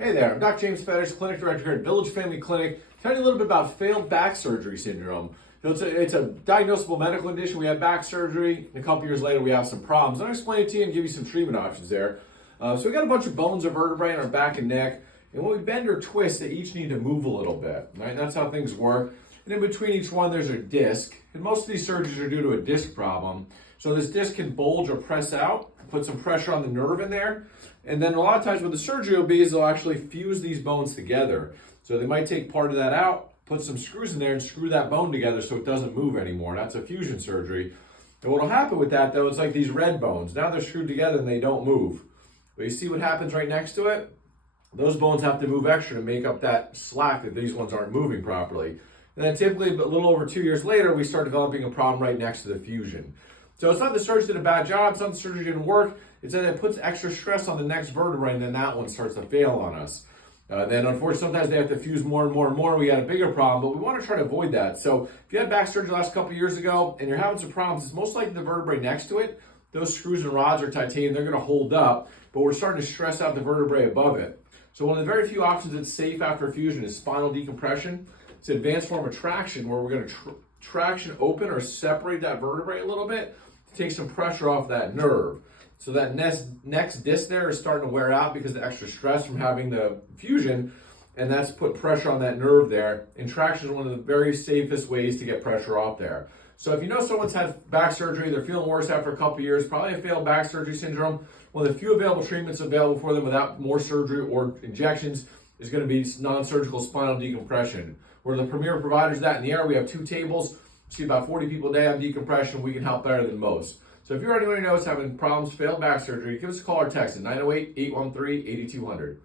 Hey there, I'm Dr. James Fetish, Clinic Director here at Village Family Clinic. Tell you a little bit about failed back surgery syndrome. It's a diagnosable medical condition. We have back surgery, and a couple years later we have some problems. I'll explain it to you and give you some treatment options there. So we got a bunch of bones or vertebrae in our back and neck, and when we bend or twist, they each need to move a little bit, right? That's how things work. And in between each one, there's a disc, and most of these surgeries are due to a disc problem. So this disc can bulge or press out, put some pressure on the nerve in there, and then a lot of times what the surgery will be is they'll actually fuse these bones together. So they might take part of that out, put some screws in there and screw that bone together so it doesn't move anymore. That's a fusion surgery. And what will happen with that though, it's like these red bones. Now they're screwed together and they don't move. But you see what happens right next to it? Those bones have to move extra to make up that slack that these ones aren't moving properly. And then typically a little over 2 years later, we start developing a problem right next to the fusion. So it's not the surgeon did a bad job, it's not the surgery didn't work, it's that it puts extra stress on the next vertebrae and then that one starts to fail on us. Then unfortunately, sometimes they have to fuse more and more and more. We got a bigger problem, but we want to try to avoid that. So if you had back surgery the last couple of years ago and you're having some problems, it's most likely the vertebrae next to it. Those screws and rods are titanium, they're going to hold up, but we're starting to stress out the vertebrae above it. So one of the very few options that's safe after fusion is spinal decompression. It's an advanced form of traction where we're going to traction open or separate that vertebrae a little bit to take some pressure off that nerve. So that next disc there is starting to wear out because of the extra stress from having the fusion, and that's put pressure on that nerve there. And traction is one of the very safest ways to get pressure off there. So if you know someone's had back surgery, they're feeling worse after a couple of years, probably a failed back surgery syndrome, one of the few available treatments available for them without more surgery or injections is going to be non-surgical spinal decompression. We're the premier providers of that in the area. We have 2 tables. See about 40 people a day on decompression. We can help better than most. So if you're anyone who knows having problems, failed back surgery, give us a call or text at 908-813-8200.